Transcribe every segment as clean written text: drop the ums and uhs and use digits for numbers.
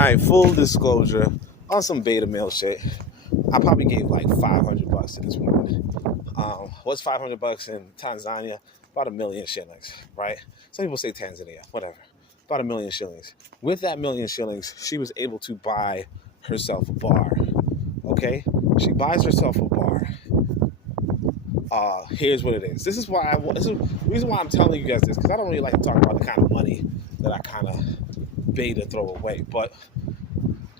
right, full disclosure on some beta male shit. I probably gave like $500 to this woman. What's $500 in Tanzania? About 1,000,000 shillings, right? Some people say Tanzania, whatever. About 1,000,000 shillings. With that 1,000,000 shillings, she was able to buy herself a bar. Okay, she buys herself a bar. Here's what it is. This is the reason why I'm telling you guys this, because I don't really like to talk about the kind of money that I kind of beta throw away. But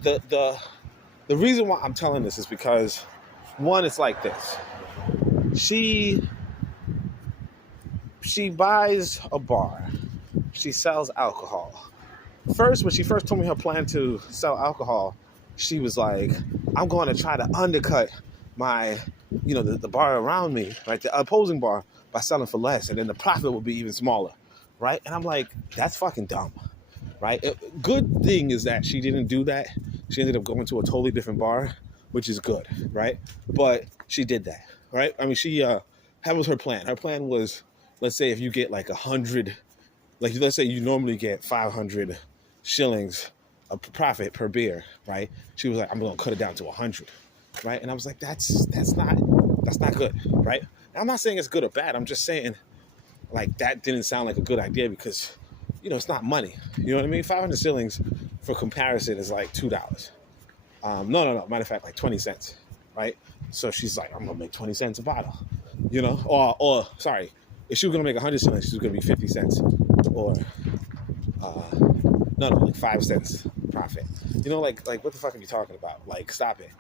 the the reason why I'm telling this is because one, it's like this. She buys a bar. She sells alcohol. First, when she first told me her plan to sell alcohol, she was like, I'm going to try to undercut my, the bar around me, right? The opposing bar by selling for less, and then the profit will be even smaller, right? And I'm like, that's fucking dumb, right? Good thing is that she didn't do that. She ended up going to a totally different bar, which is good, right? But she did that, right? I mean, that was her plan. Her plan was, let's say if you get like 100, like let's say you normally get 500 shillings of profit per beer, right? She was like, I'm gonna cut it down to 100, right? And I was like, that's not good, right? And I'm not saying it's good or bad. I'm just saying, like, that didn't sound like a good idea because, it's not money. You know what I mean? 500 shillings, for comparison, is like $2. No. Matter of fact, like 20 cents, right? So she's like, I'm gonna make 20 cents a bottle, or sorry, if she was gonna make 100 shillings, she was gonna be 50 cents, or no, like 5 cents profit. Like what the fuck are you talking about? Like, stop it.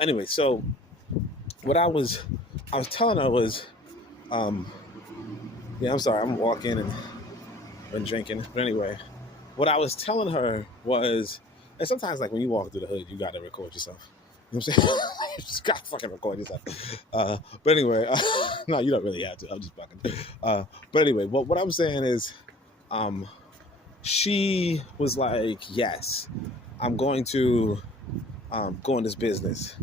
Anyway, so what I was telling her was, yeah, I'm sorry, I'm walking and been drinking, but anyway, what I was telling her was, and sometimes like when you walk through the hood, you gotta record yourself. You know what I'm saying? You just gotta fucking record yourself. But anyway, no, you don't really have to. I'm just fucking. But anyway, what I'm saying is, she was like, yes, I'm going to go in this business.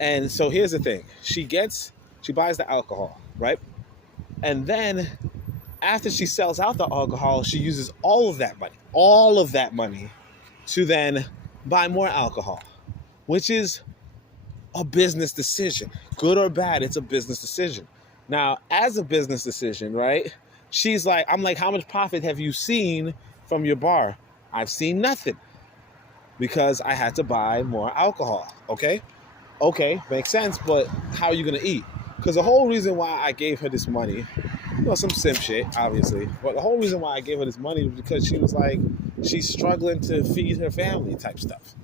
And so here's the thing. She buys the alcohol, right? And then after she sells out the alcohol, she uses all of that money to then buy more alcohol, which is a business decision. Good or bad, it's a business decision. Now, as a business decision, right? I'm like, how much profit have you seen from your bar? I've seen nothing because I had to buy more alcohol. Okay, makes sense, but how are you gonna eat? Because the whole reason why I gave her this money, some simp shit, obviously, but the whole reason why I gave her this money was because she was like, she's struggling to feed her family type stuff,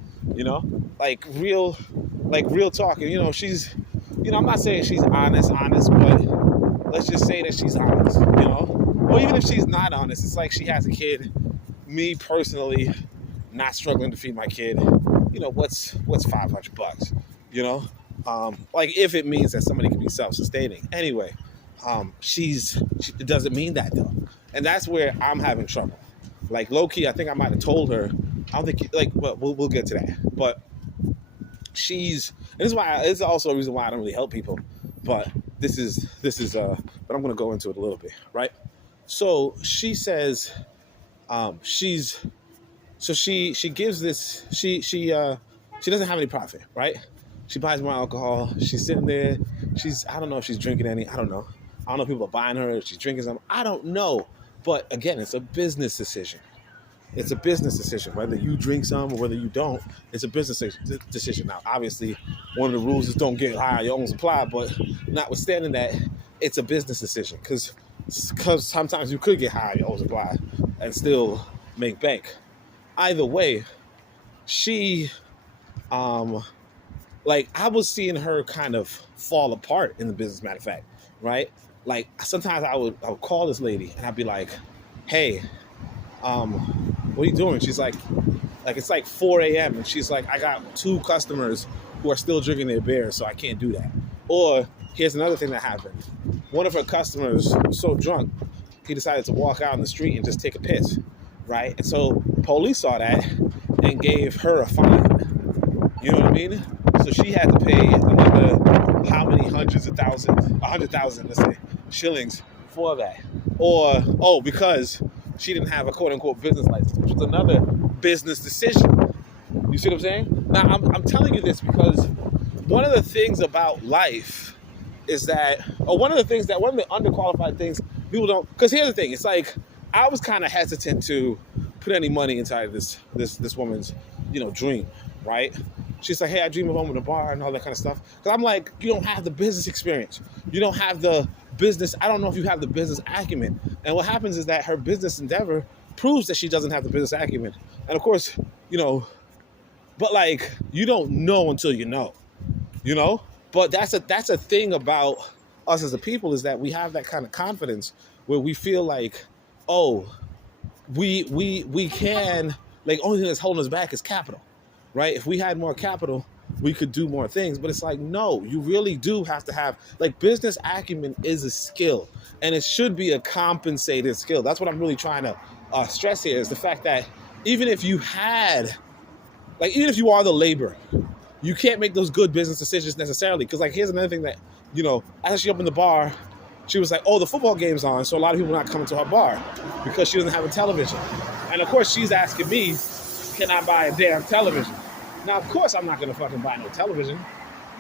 like real talk. And she's, I'm not saying she's honest, but let's just say that she's honest, or even if she's not honest, it's like she has a kid. Me personally, not struggling to feed my kid, what's $500, like if it means that somebody can be self-sustaining. Anyway, it doesn't mean that though, and that's where I'm having trouble. Like, low key, I think I might have told her. I don't think well, we'll get to that. But and this is also a reason why I don't really help people. But this is but I'm gonna go into it a little bit, right? So she says, she gives this, she doesn't have any profit, right? She buys more alcohol. She's sitting there. I don't know if she's drinking any. I don't know. I don't know if people are buying her. If she's drinking some. I don't know. But again, it's a business decision. It's a business decision. Whether you drink some or whether you don't, it's a business decision. Now, obviously, one of the rules is don't get high on your own supply. But notwithstanding that, it's a business decision. Because sometimes you could get high on your own supply and still make bank. Either way, she... like, I was seeing her kind of fall apart in the business, matter of fact, right? Like, sometimes I would call this lady and I'd be like, hey, what are you doing? She's like, it's like 4 a.m. and she's like, I got 2 customers who are still drinking their beer, so I can't do that. Or here's another thing that happened. One of her customers was so drunk, he decided to walk out in the street and just take a piss, right? And so police saw that and gave her a fine. You know what I mean? So she had to pay another how many hundreds of thousands, 100,000, let's say, shillings for that. Or, because she didn't have a quote-unquote business license, which was another business decision. You see what I'm saying? Now, I'm telling you this because one of the things about life is that, or one of the underqualified things people don't, because here's the thing, it's like, I was kind of hesitant to put any money inside this woman's, dream, right? She's like, hey, I dream of owning a bar and all that kind of stuff. Because I'm like, you don't have the business experience. You don't have the business. I don't know if you have the business acumen. And what happens is that her business endeavor proves that she doesn't have the business acumen. And of course, but like, you don't know until you know. But that's a thing about us as a people, is that we have that kind of confidence where we feel like, oh, we can, like, only thing that's holding us back is capital, right? If we had more capital, we could do more things. But it's like, no, you really do have to have, like, business acumen is a skill, and it should be a compensated skill. That's what I'm really trying to stress here, is the fact that even if you are the laborer, you can't make those good business decisions necessarily. Because, like, here's another thing that, as she opened the bar, she was like, oh, the football game's on, so a lot of people are not coming to her bar because she doesn't have a television. And of course, she's asking me, can I buy a damn television? Now, of course, I'm not going to fucking buy no television,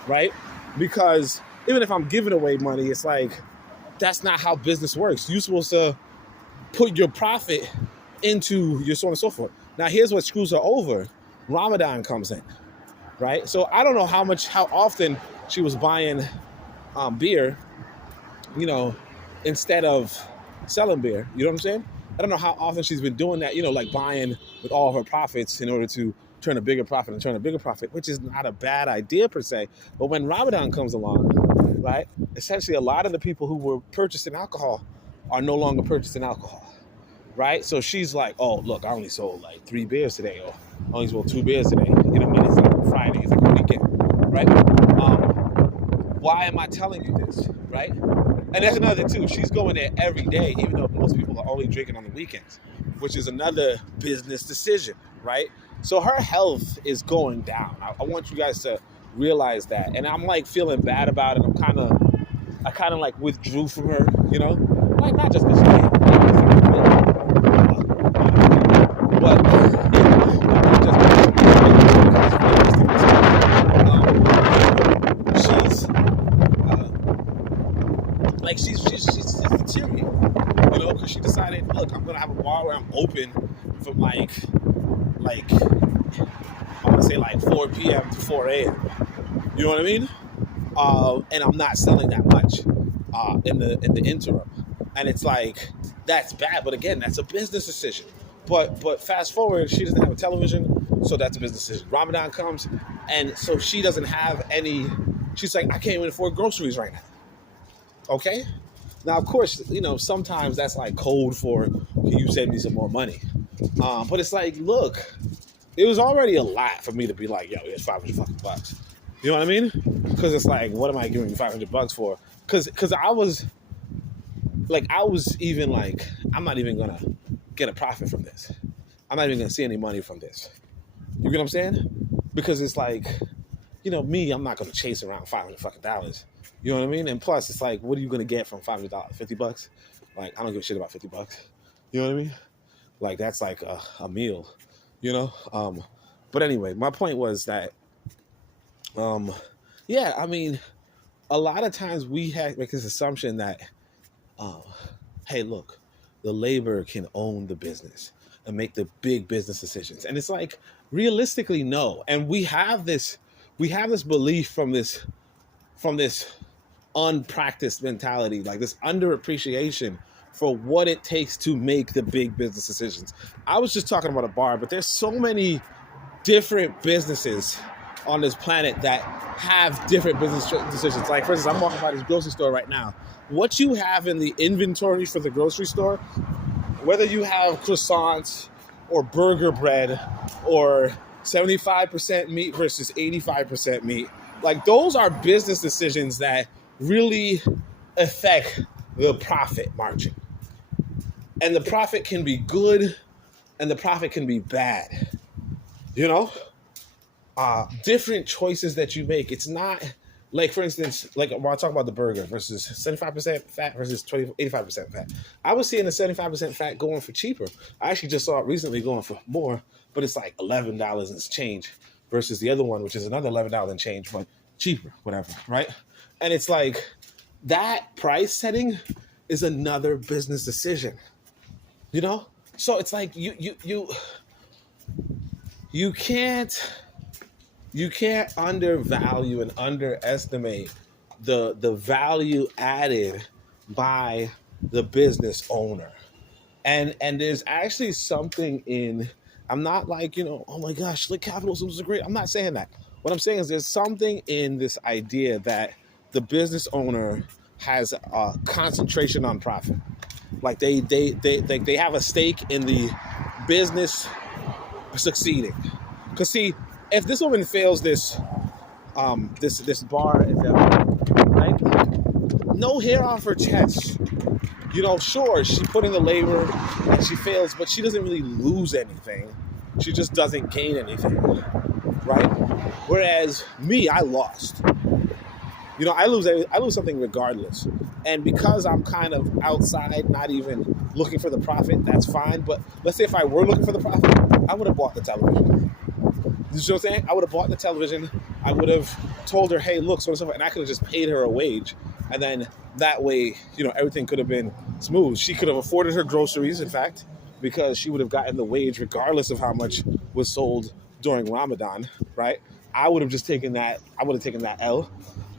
right? Because even if I'm giving away money, it's like, that's not how business works. You're supposed to put your profit into your so on and so forth. Now, here's what screws her over. Ramadan comes in, right? So I don't know how often she was buying beer, instead of selling beer. You know what I'm saying? I don't know how often she's been doing that, like buying with all of her profits in order to turn a bigger profit, which is not a bad idea per se. But when Ramadan comes along, right, essentially a lot of the people who were purchasing alcohol are no longer purchasing alcohol, right? So she's like, oh, look, I only sold like 3 beers today, or I only sold 2 beers today. You know what I mean? It's like a Friday, it's like a weekend, right? Why am I telling you this, right? And that's another thing too. She's going there every day, even though most people are only drinking on the weekends, which is another business decision, right? So her health is going down. I want you guys to realize that. And I'm like feeling bad about it. I kind of like withdrew from her, like not just because she can't, she's deteriorating, because she decided, look, I'm gonna have a bar where I'm open from like I'm gonna say like 4 p.m. to 4 a.m. You know what I mean? And I'm not selling that much in the interim, and it's like, that's bad. But again, that's a business decision. But fast forward, she doesn't have a television, so that's a business decision. Ramadan comes, and so she doesn't have any. She's like, I can't even afford groceries right now. Okay? Now, of course, sometimes that's like code for, can you send me some more money? But it's like, look, it was already a lot for me to be like, yo, here's 500 fucking bucks. You know what I mean? Because it's like, what am I giving you 500 bucks for? Because I was even like, I'm not even going to get a profit from this. I'm not even going to see any money from this. You get what I'm saying? Because it's like, me, I'm not going to chase around $500 fucking dollars. You know what I mean? And plus, it's like, what are you going to get from $500? $50? Like, I don't give a shit about $50. You know what I mean? Like, that's like a meal, But anyway, my point was that, yeah, I mean, a lot of times we make this assumption that, hey, look, the laborer can own the business and make the big business decisions. And it's like, realistically, no. And we have this belief from this unpracticed mentality, like this underappreciation for what it takes to make the big business decisions. I was just talking about a bar, but there's so many different businesses on this planet that have different business decisions. Like, for instance, I'm walking by this grocery store right now. What you have in the inventory for the grocery store, whether you have croissants or burger bread or 75% meat versus 85% meat, like, those are business decisions that really affect the profit margin. And the profit can be good and the profit can be bad. Different choices that you make. It's not Like for instance, like when I talk about the burger versus 75% fat versus 85% fat, I was seeing the 75% fat going for cheaper. I actually just saw it recently going for more, but it's like $11 and change versus the other one, which is another $11 and change, but cheaper, whatever, right? And it's like that price setting is another business decision, you know. So it's like you can't undervalue and underestimate the value added by the business owner. And there's actually something in, I'm not like, oh my gosh, like capitalism is great. I'm not saying that. What I'm saying is there's something in this idea that the business owner has a concentration on profit. Like they have a stake in the business succeeding. Because see, if this woman fails this bar endeavor, right? No hair off her chest. Sure, she put in the labor and she fails, but she doesn't really lose anything. She just doesn't gain anything, right? Whereas me, I lost. I lose something regardless. And because I'm kind of outside, not even looking for the profit, that's fine. But let's say if I were looking for the profit, I would have bought the television. You see what I'm saying? I would have bought the television. I would have told her, hey, look, so and so, and I could have just paid her a wage. And then that way, everything could have been smooth. She could have afforded her groceries, in fact, because she would have gotten the wage regardless of how much was sold during Ramadan, right? I would have just taken that. I would have taken that L,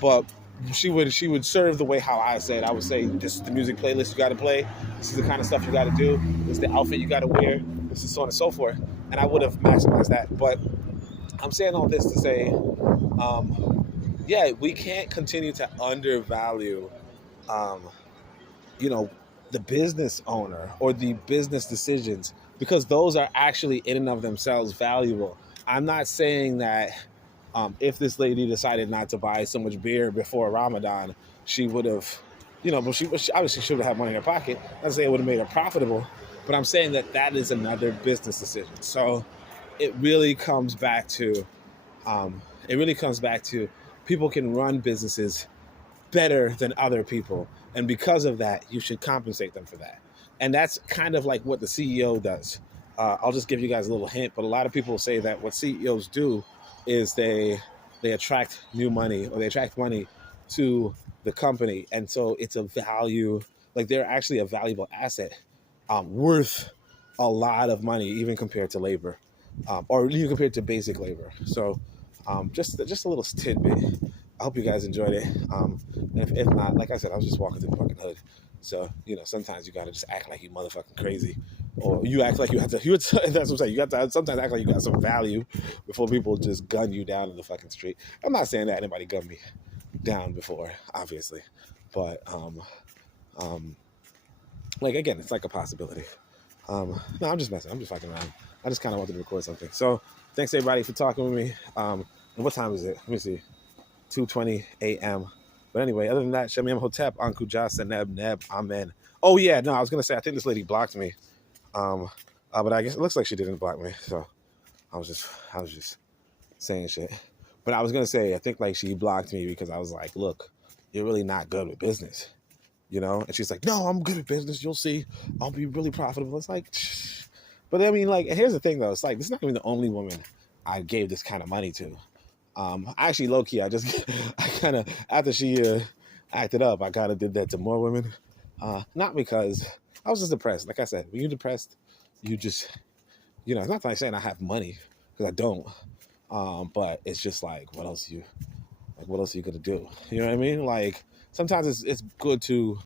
but she would serve the way how I said. I would say, this is the music playlist you got to play. This is the kind of stuff you got to do. This is the outfit you got to wear. This is so on and so forth. And I would have maximized that. But I'm saying all this to say, we can't continue to undervalue, um, the business owner or the business decisions, because those are actually in and of themselves valuable. I'm not saying that if this lady decided not to buy so much beer before Ramadan, she would have, but she obviously should have had money in her pocket. I'm not saying it would have made her profitable, but I'm saying that is another business decision. So it really comes back to, people can run businesses better than other people. And because of that, you should compensate them for that. And that's kind of like what the CEO does. I'll just give you guys a little hint, but a lot of people say that what CEOs do is they attract new money, or they attract money to the company. And so it's a value, like they're actually a valuable asset, worth a lot of money, even compared to labor, or even compared to basic labor. So just a little tidbit. I hope you guys enjoyed it. And if not, like I said, I was just walking through the fucking hood. So, sometimes you gotta just act like you motherfucking crazy. Or you act like you have to, that's what I'm saying. You have to sometimes act like you got some value before people just gun you down in the fucking street. I'm not saying that anybody gunned me down before, obviously. But, like, again, it's like a possibility. No, I'm just messing. I'm just fucking around. I just kind of wanted to record something. So, thanks everybody for talking with me. And what time is it? Let me see. 2:20 a.m. But anyway, other than that, Shamim Hotep, Anku Jas, Neb, Amen. Oh yeah, no, I was gonna say I think this lady blocked me. But I guess it looks like she didn't block me. So I was just saying shit. But I was gonna say I think like she blocked me because I was like, look, you're really not good with business, And she's like, no, I'm good at business. You'll see, I'll be really profitable. It's like, but I mean, like, and here's the thing though, it's like this is not even the only woman I gave this kind of money to. Actually, low key, I kind of, after she acted up, I kind of did that to more women. Not because I was just depressed. Like I said, when you're depressed, you just, it's not like saying I have money, because I don't. But it's just like, what else are you gonna do? You know what I mean? Like sometimes it's good to